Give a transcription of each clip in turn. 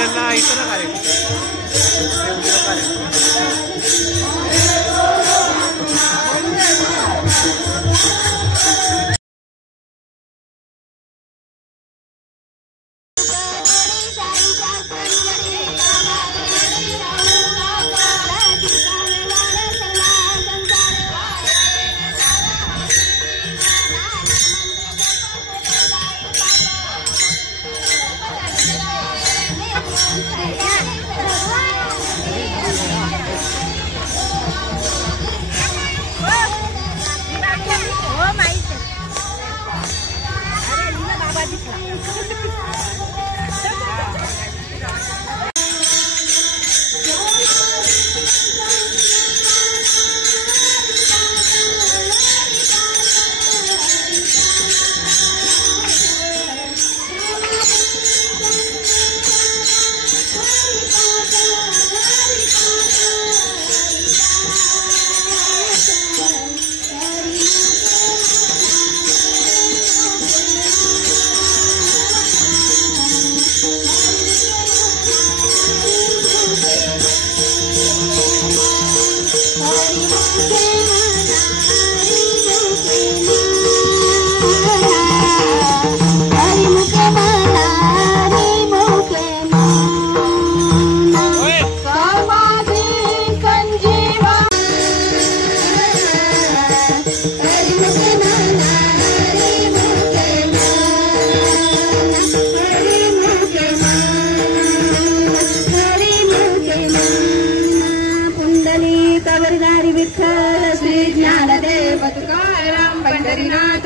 मिडलला इथं ना कार्यक्रम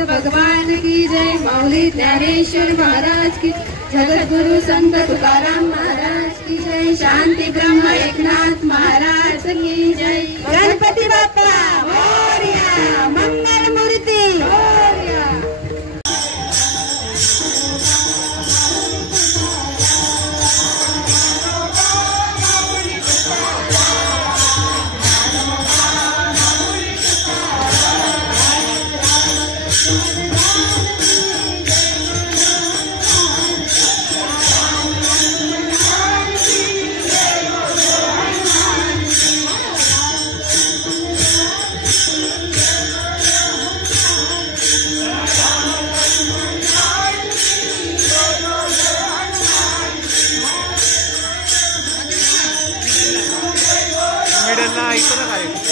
भगवान की जय। माऊली ज्ञानेश्वर महाराज की, जगद्गुरु संत तुकाराम महाराज की जय। शांती ब्रह्म एकनाथ महाराज की जय। गणपती बाप्पा मोरया, मंगल मूर्ती मोरया। मिडलला इथं ना कार्यक्रम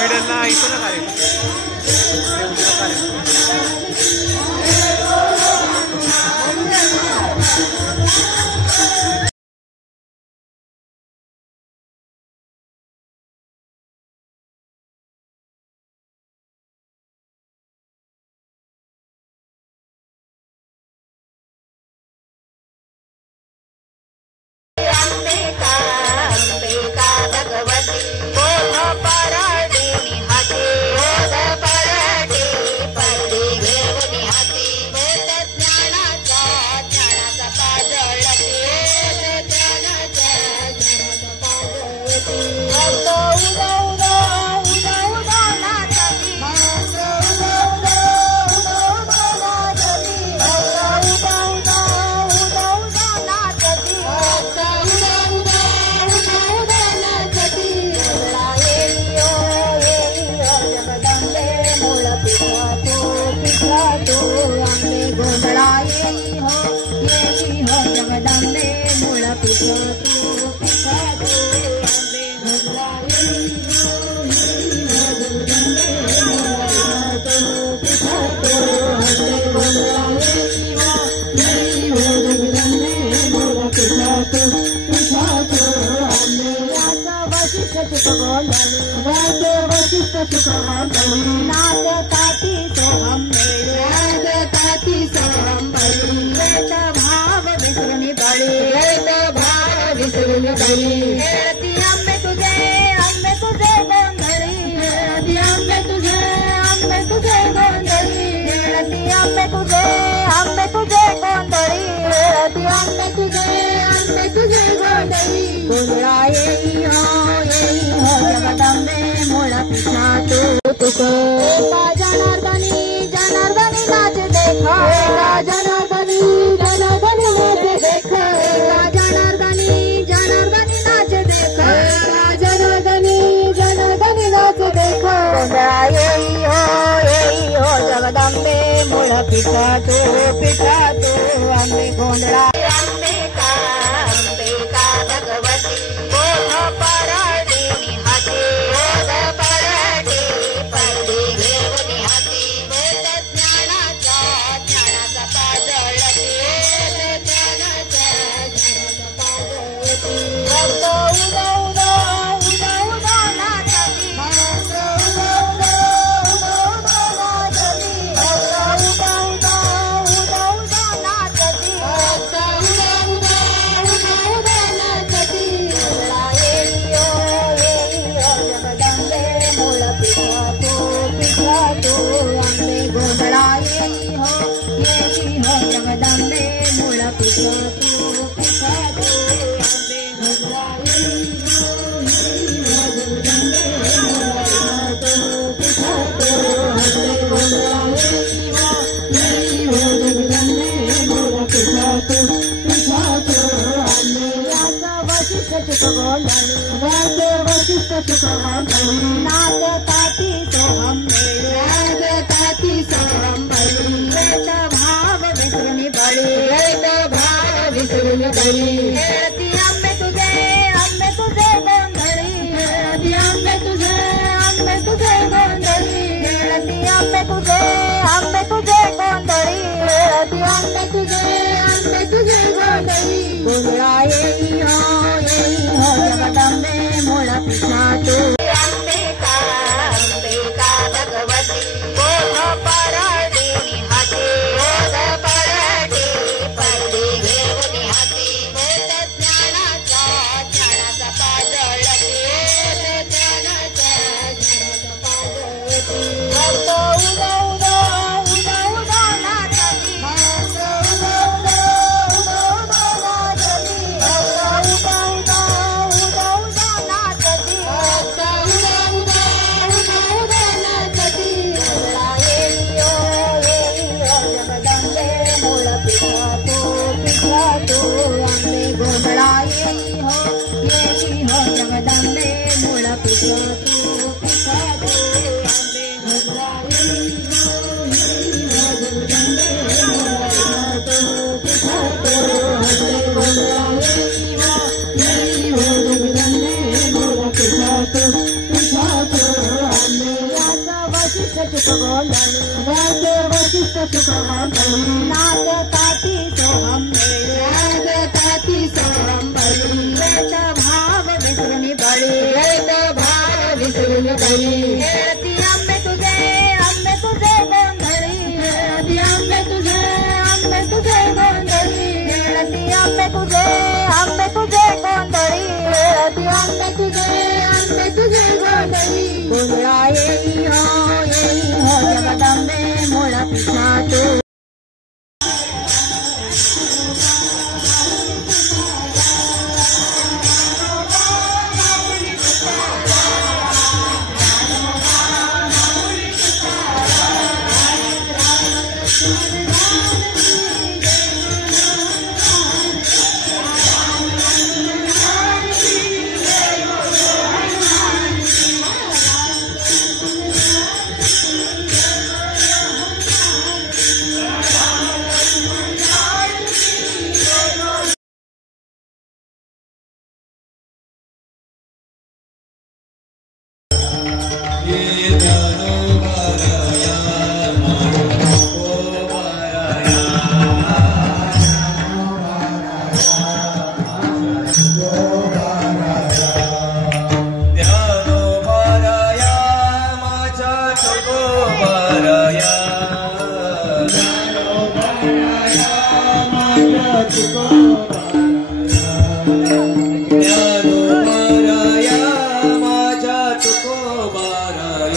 मिडलला इथं ना Thank you. गोंधळी गाते वशिष्ठ सुखमंडळी नाचताती सोहम मेळे नाचताती सोहम बळी वेद भाव विसरून बळी वेद भाव विसरून बळी खेळती आंबे तुझे गोंधळी खेळती आंबे तुझे गोंधळी खेळती आंबे तुझे गोंधळी खेळती आंबे तुझे गोंधळी गोंधळा येई हो जगदंबे मूळ पिछा तुको जनार्दनी नाच देखा जनार्दनी नाच देखा जनार्दनी नाच देखा जनार्दनी नाच देखा गोंधळा येई हो जगदंबे मूळ पिछा तू आंबे गोंधळा अंबिका भगवती बोध पराडीनी हाती बोध पराडी पडली घेऊन हाती बोध ज्ञानाचा पाजळती ज्ञानाचा पाजळती भक्त उदा नाचती भक्त उदा नाचती भक्त उदा नाचती भक्त उदा नाचती गोंधळा येई हो जगदंबे मूळ पिछा तू आंबे गोंधळा येई हो जगदंबे मूळ पिछा तू आंबे गोंधळा येई हो जगदंबे मूळ पिछा तू आंबे गोंधळा येई हो जगदंबे मूळ पिछा तू आंबे याचा वशिष्ठ सुख गोंधळी गाते वशिष्ठ सुख गोंधळी नाचताती सोहम मेळे नाचताती सोहम बळी वेद भाव विसरून बळी खेळती आंबे तुझे गोंधळी खेळती आंबे तुझे गोंधळी खेळती आंबे तुझे गोंधळी खेळती आंबे तुझे गोंधळी गोंधळा येई हो जगदंबे मूळ पिछा तू अंबिका भगवती बोध पराडीनी हाती बोध पराडी पडली घेऊन हाती बोध ज्ञानाचा पाजळती ज्ञानाचा पाजळती भक्त उदा नाचती भक्त उदा नाचती भक्त उदा नाचती भक्त उदा नाचती गोंधळा येई हो जगदंबे मूळ पिछा तू आंबे गोंधळा येई हो जगदंबे मूळ पिछा तू आंबे गोंधळा येई हो जगदंबे मूळ पिछा तू आंबे गोंधळा येई हो जगदंबे मूळ पिछा तू आंबे याचा वशिष्ठ सुख गोंधळी गाते वशिष्ठ सुख गोंधळी नाचताती सोहम मेळे नाचताती सोहम बळी वेद भाव विसरून बळी खेळती आंबे तुझे गोंधळी खेळती आंबे तुझे गोंधळी खेळती आंबे तुझे गोंधळी खेळती आंबे तुझे गोंधळी गोंधळा येई हो जगदंबे मूळ पिछा तू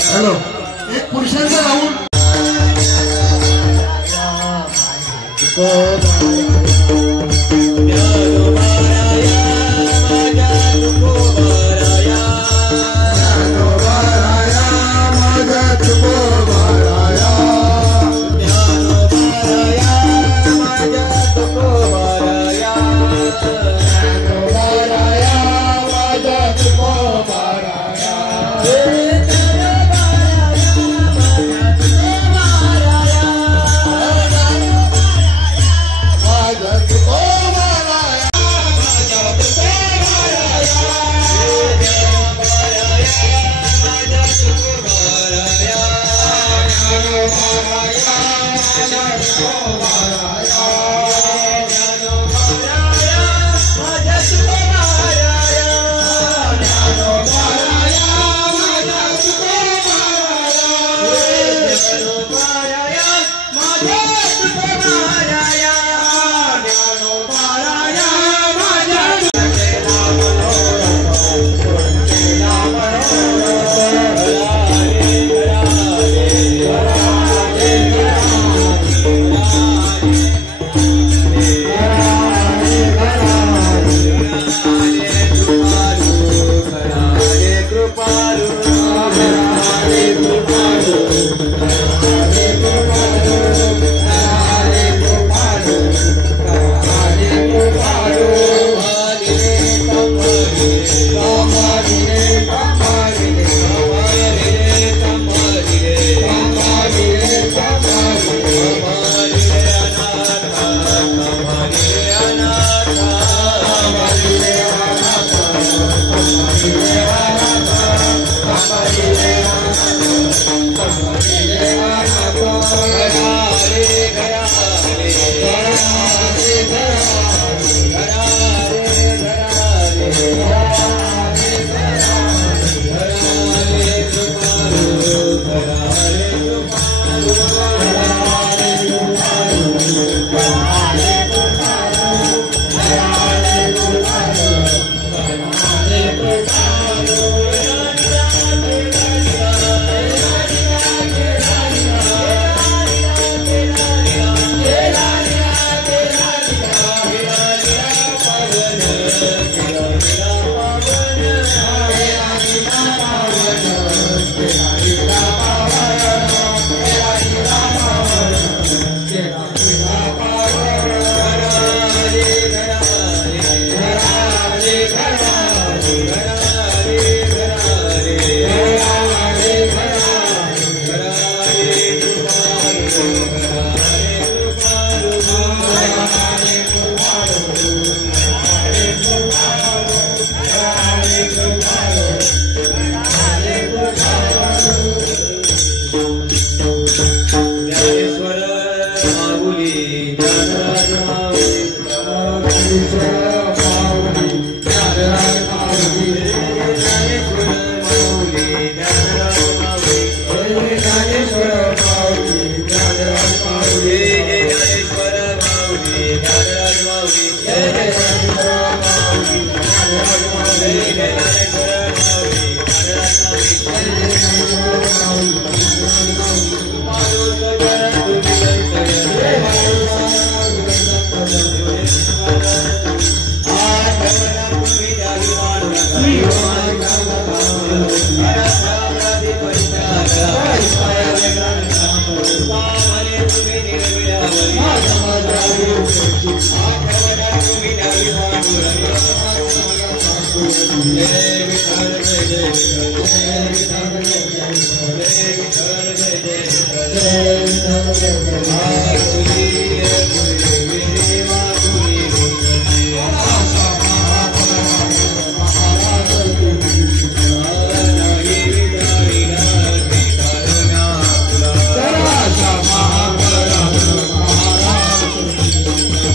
हॅलो, एक पुरुषांचा राऊंड.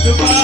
Goodbye.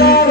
Tukaram